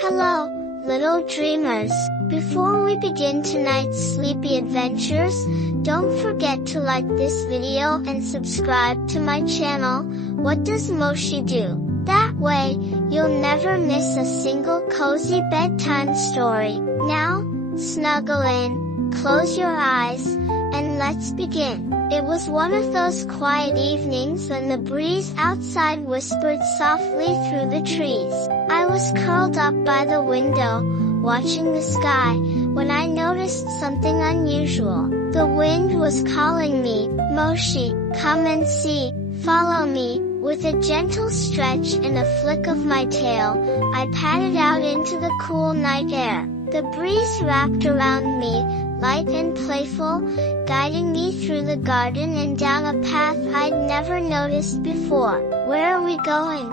Hello, little dreamers. Before we begin tonight's sleepy adventures, don't forget to like this video and subscribe to my channel, What Does Moshi Do? That way, you'll never miss a single cozy bedtime story. Now, snuggle in, close your eyes, and let's begin. It was one of those quiet evenings when the breeze outside whispered softly through the trees. I was curled up by the window, watching the sky, when I noticed something unusual. The wind was calling me, "Moshi, come and see, follow me." With a gentle stretch and a flick of my tail, I padded out into the cool night air. The breeze wrapped around me, light and playful, guiding me through the garden and down a path I'd never noticed before. "Where are we going?"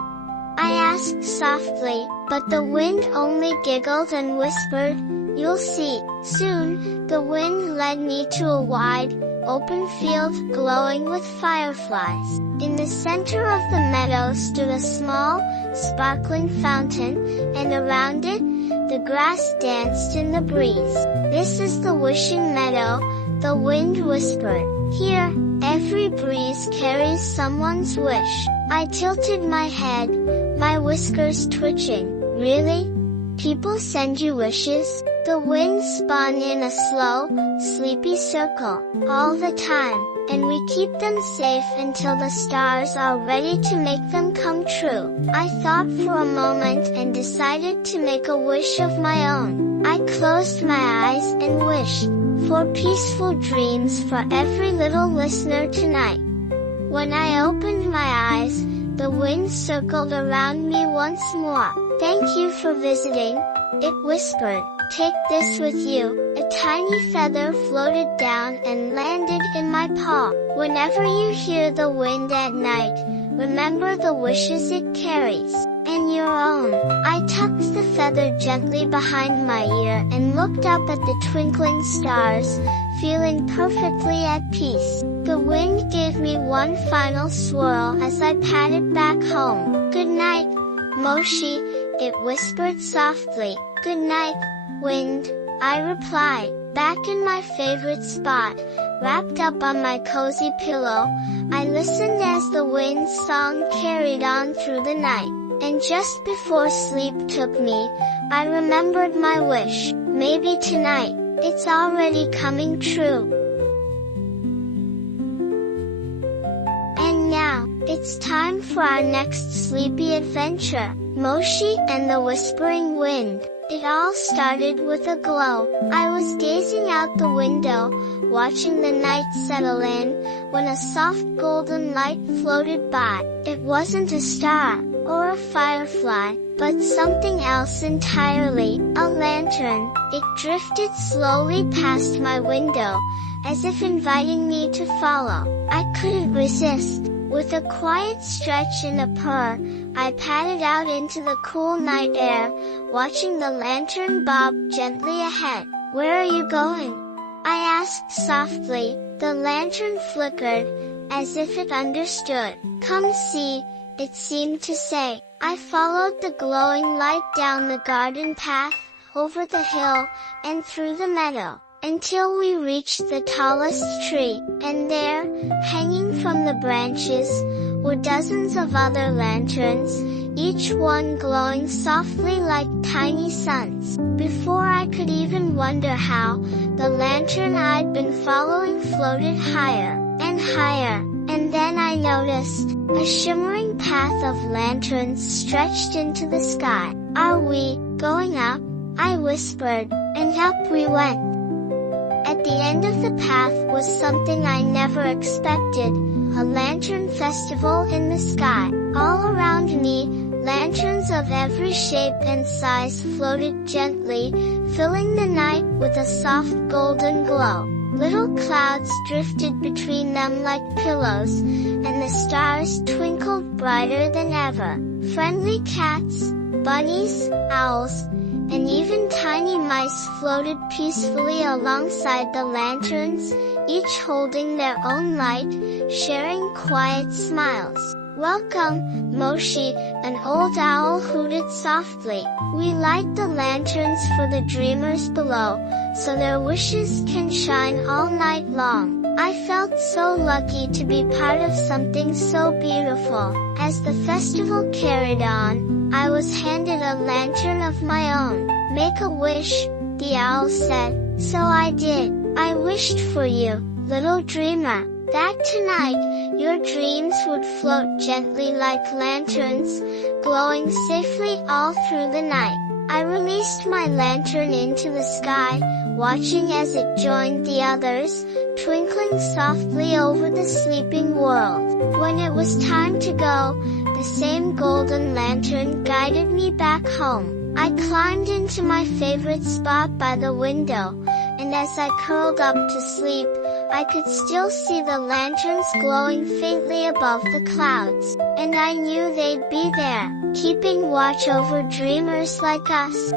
I asked softly, but the wind only giggled and whispered, "You'll see, soon." The wind led me to a wide, open field glowing with fireflies. In the center of the meadow stood a small, sparkling fountain, and around it, the grass danced in the breeze. "This is the wishing meadow," the wind whispered. "Here, every breeze carries someone's wish." I tilted my head, my whiskers twitching. "Really? People send you wishes?" The wind spun in a slow, sleepy circle. "All the time, and we keep them safe until the stars are ready to make them come true." I thought for a moment and decided to make a wish of my own. I closed my eyes and wished for peaceful dreams for every little listener tonight. When I opened my eyes, the wind circled around me once more. "Thank you for visiting," it whispered. "Take this with you." A tiny feather floated down and landed in my paw. Whenever you hear the wind at night, remember the wishes it carries, and your own. I tucked the feather gently behind my ear and looked up at the twinkling stars, feeling perfectly at peace. The wind gave me one final swirl as I padded back home. "Good night, Moshi," it whispered softly. "Good night, wind," I replied. Back in my favorite spot, wrapped up on my cozy pillow, I listened as the wind's song carried on through the night. And just before sleep took me, I remembered my wish. Maybe tonight, it's already coming true. And now, it's time for our next sleepy adventure, Moshi and the Whispering Wind. It all started with a glow. I was gazing out the window, watching the night settle in, when a soft golden light floated by. It wasn't a star, or a firefly, but something else entirely, a lantern. It drifted slowly past my window, as if inviting me to follow. I couldn't resist. With a quiet stretch and a purr, I padded out into the cool night air, watching the lantern bob gently ahead. "Where are you going?" I asked softly. The lantern flickered, as if it understood. "Come see," it seemed to say. I followed the glowing light down the garden path, over the hill, and through the meadow, until we reached the tallest tree, and there, hanging from the branches, were dozens of other lanterns, each one glowing softly like tiny suns. Before I could even wonder how, the lantern I'd been following floated higher, and then I noticed, a shimmering path of lanterns stretched into the sky. "Are we going up?" I whispered, and up we went. At the end of the path was something I never expected, a lantern festival in the sky. All around me, lanterns of every shape and size floated gently, filling the night with a soft golden glow. Little clouds drifted between them like pillows, and the stars twinkled brighter than ever. Friendly cats, bunnies, owls, and even tiny mice floated peacefully alongside the lanterns, each holding their own light, sharing quiet smiles. "Welcome, Moshi," an old owl hooted softly. "We light the lanterns for the dreamers below, so their wishes can shine all night long." I felt so lucky to be part of something so beautiful. As the festival carried on, I was handed a lantern of my own. "Make a wish," the owl said. So I did. I wished for you, little dreamer, that tonight, your dreams would float gently like lanterns, glowing safely all through the night. I released my lantern into the sky, watching as it joined the others, twinkling softly over the sleeping world. When it was time to go, the same golden lantern guided me back home. I climbed into my favorite spot by the window, and as I curled up to sleep, I could still see the lanterns glowing faintly above the clouds, and I knew they'd be there, keeping watch over dreamers like us.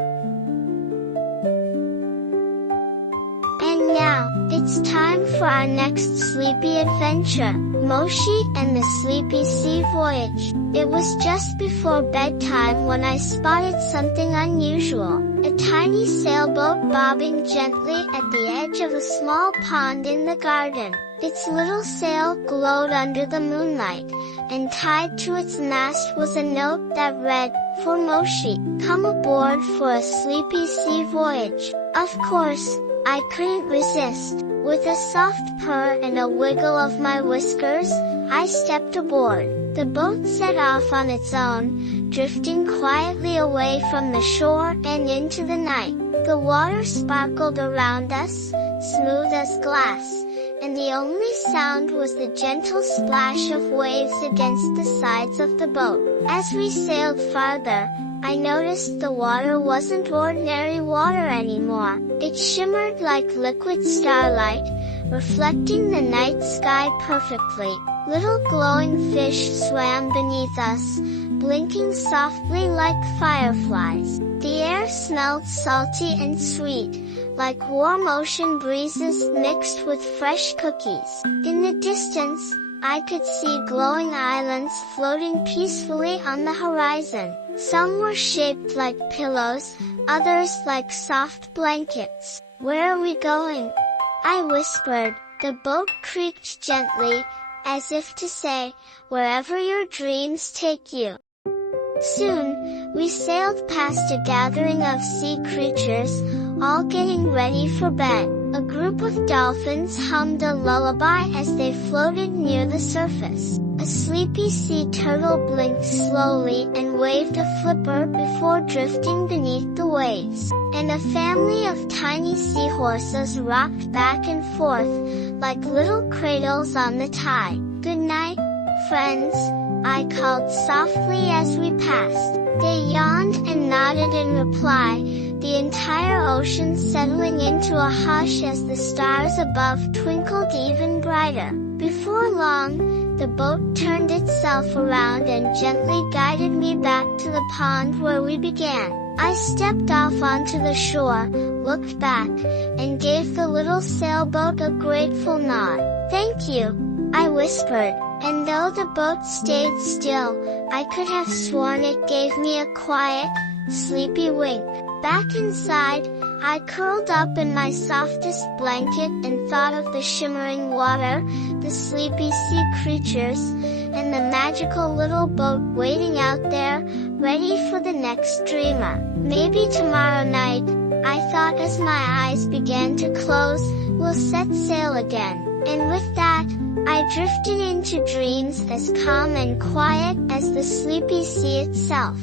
And now, it's time for our next sleepy adventure, Moshi and the Sleepy Sea Voyage. It was just before bedtime when I spotted something unusual. A tiny sailboat bobbing gently at the edge of a small pond in the garden. Its little sail glowed under the moonlight, and tied to its mast was a note that read, "For Moshi, come aboard for a sleepy sea voyage." Of course, I couldn't resist. With a soft purr and a wiggle of my whiskers, I stepped aboard. The boat set off on its own, drifting quietly away from the shore and into the night. The water sparkled around us, smooth as glass, and the only sound was the gentle splash of waves against the sides of the boat. As we sailed farther, I noticed the water wasn't ordinary water anymore. It shimmered like liquid starlight, reflecting the night sky perfectly. Little glowing fish swam beneath us, blinking softly like fireflies. The air smelled salty and sweet, like warm ocean breezes mixed with fresh cookies. In the distance, I could see glowing islands floating peacefully on the horizon. Some were shaped like pillows, others like soft blankets. "Where are we going?" I whispered. The boat creaked gently, as if to say, "Wherever your dreams take you." Soon, we sailed past a gathering of sea creatures, all getting ready for bed. A group of dolphins hummed a lullaby as they floated near the surface. A sleepy sea turtle blinked slowly and waved a flipper before drifting beneath the waves. And a family of tiny seahorses rocked back and forth, like little cradles on the tide. "Good night, friends," I called softly as we passed. They yawned and nodded in reply, the entire ocean settling into a hush as the stars above twinkled even brighter. Before long, the boat turned itself around and gently guided me back to the pond where we began. I stepped off onto the shore, looked back, and gave the little sailboat a grateful nod. "Thank you," I whispered, and though the boat stayed still, I could have sworn it gave me a quiet, sleepy wink. Back inside, I curled up in my softest blanket and thought of the shimmering water, the sleepy sea creatures, and the magical little boat waiting out there, ready for the next dreamer. Maybe tomorrow night, I thought as my eyes began to close, we'll set sail again. And with that, I drifted into dreams as calm and quiet as the sleepy sea itself.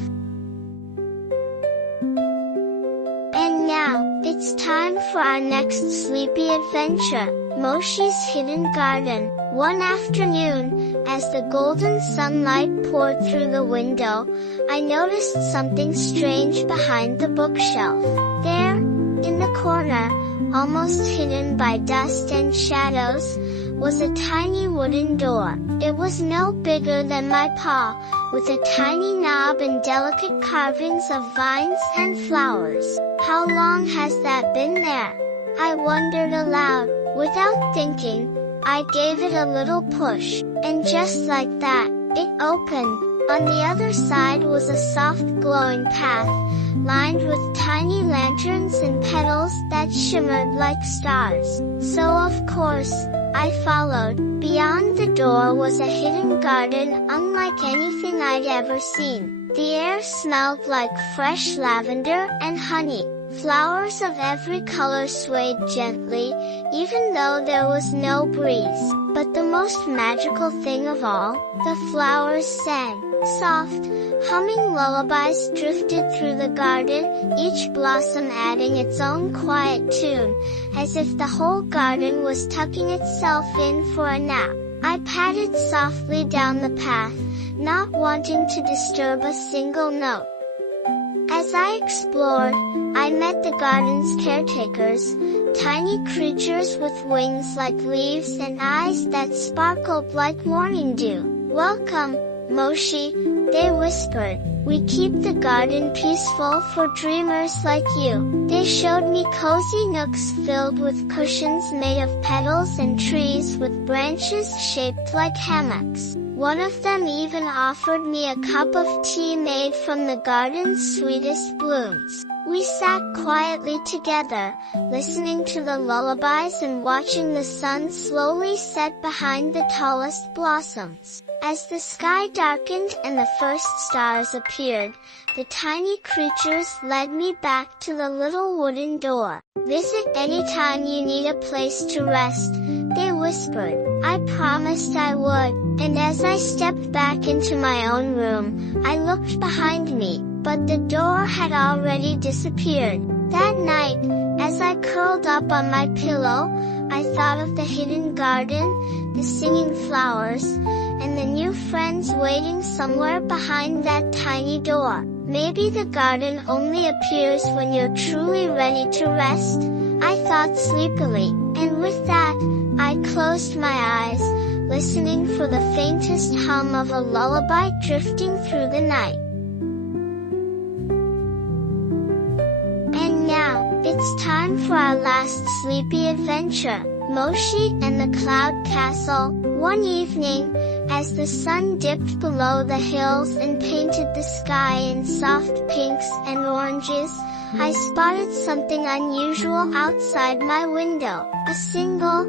And now, it's time for our next sleepy adventure, Moshi's Hidden Garden. One afternoon, as the golden sunlight poured through the window, I noticed something strange behind the bookshelf. There, in the corner, almost hidden by dust and shadows, was a tiny wooden door. It was no bigger than my paw, with a tiny knob and delicate carvings of vines and flowers. How long has that been there? I wondered aloud. Without thinking, I gave it a little push, and just like that, It opened. On the other side was a soft glowing path, lined with tiny lanterns and petals that shimmered like stars. So of course, I followed. Beyond the door was a hidden garden unlike anything I'd ever seen. The air smelled like fresh lavender and honey. Flowers of every color swayed gently, even though there was no breeze. But the most magical thing of all, the flowers sang. Soft, humming lullabies drifted through the garden, each blossom adding its own quiet tune, as if the whole garden was tucking itself in for a nap. I padded softly down the path, not wanting to disturb a single note. As I explored, I met the garden's caretakers, tiny creatures with wings like leaves and eyes that sparkled like morning dew. "Welcome, Moshi," they whispered. "We keep the garden peaceful for dreamers like you." They showed me cozy nooks filled with cushions made of petals and trees with branches shaped like hammocks. One of them even offered me a cup of tea made from the garden's sweetest blooms. We sat quietly together, listening to the lullabies and watching the sun slowly set behind the tallest blossoms. As the sky darkened and the first stars appeared, the tiny creatures led me back to the little wooden door. "Visit anytime you need a place to rest," they whispered. I promised I would, and as I stepped back into my own room, I looked behind me, but the door had already disappeared. That night, as I curled up on my pillow, I thought of the hidden garden, the singing flowers, and the new friends waiting somewhere behind that tiny door. Maybe the garden only appears when you're truly ready to rest, I thought sleepily, and with that, I closed my eyes, listening for the faintest hum of a lullaby drifting through the night. And now, it's time for our last sleepy adventure, Moshi and the Cloud Castle. One evening, as the sun dipped below the hills and painted the sky in soft pinks and oranges, I spotted something unusual outside my window. A single,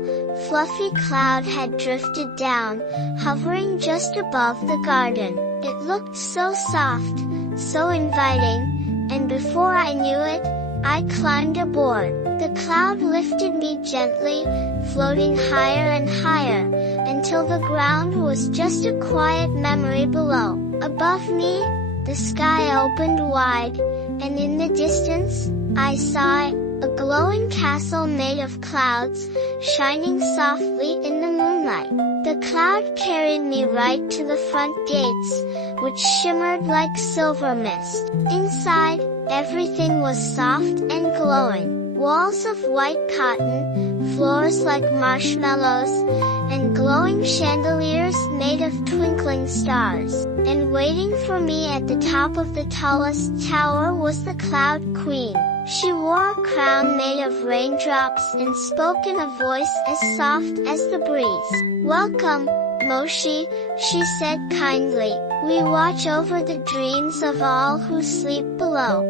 fluffy cloud had drifted down, hovering just above the garden. It looked so soft, so inviting, and before I knew it, I climbed aboard. The cloud lifted me gently, floating higher and higher, until the ground was just a quiet memory below. Above me, the sky opened wide, and in the distance, I saw a glowing castle made of clouds, shining softly in the moonlight. The cloud carried me right to the front gates, which shimmered like silver mist. Inside, everything was soft and glowing. Walls of white cotton, floors like marshmallows, and glowing chandeliers made of twinkling stars. And waiting for me at the top of the tallest tower was the Cloud Queen. She wore a crown made of raindrops and spoke in a voice as soft as the breeze. "Welcome, Moshi," she said kindly. "We watch over the dreams of all who sleep below."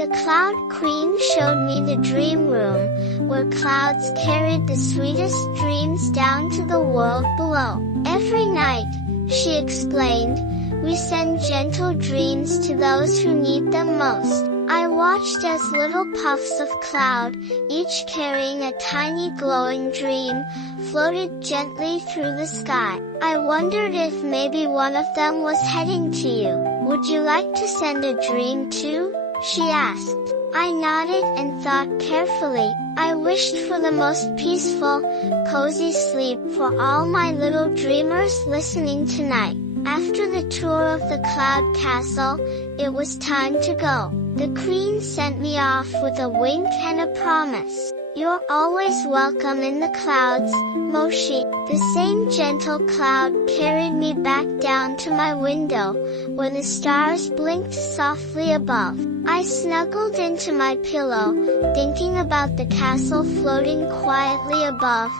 The Cloud Queen showed me the dream room, where clouds carried the sweetest dreams down to the world below. "Every night," she explained, "we send gentle dreams to those who need them most." I watched as little puffs of cloud, each carrying a tiny glowing dream, floated gently through the sky. I wondered if maybe one of them was heading to you. "Would you like to send a dream too?" she asked. I nodded and thought carefully. I wished for the most peaceful, cozy sleep for all my little dreamers listening tonight. After the tour of the Cloud Castle, it was time to go. The Queen sent me off with a wink and a promise. "You're always welcome in the clouds, Moshi." The same gentle cloud carried me back down to my window, where the stars blinked softly above. I snuggled into my pillow, thinking about the castle floating quietly above,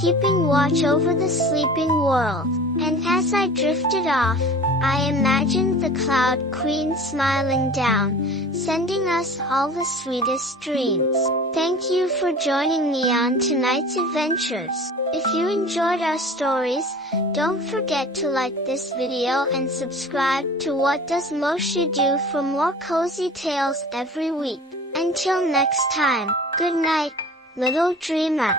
keeping watch over the sleeping world. And as I drifted off, I imagined the Cloud Queen smiling down, sending us all the sweetest dreams. Thank you for joining me on tonight's adventures. If you enjoyed our stories, don't forget to like this video and subscribe to What Does Moshi Do for more cozy tales every week. Until next time, good night, little dreamer.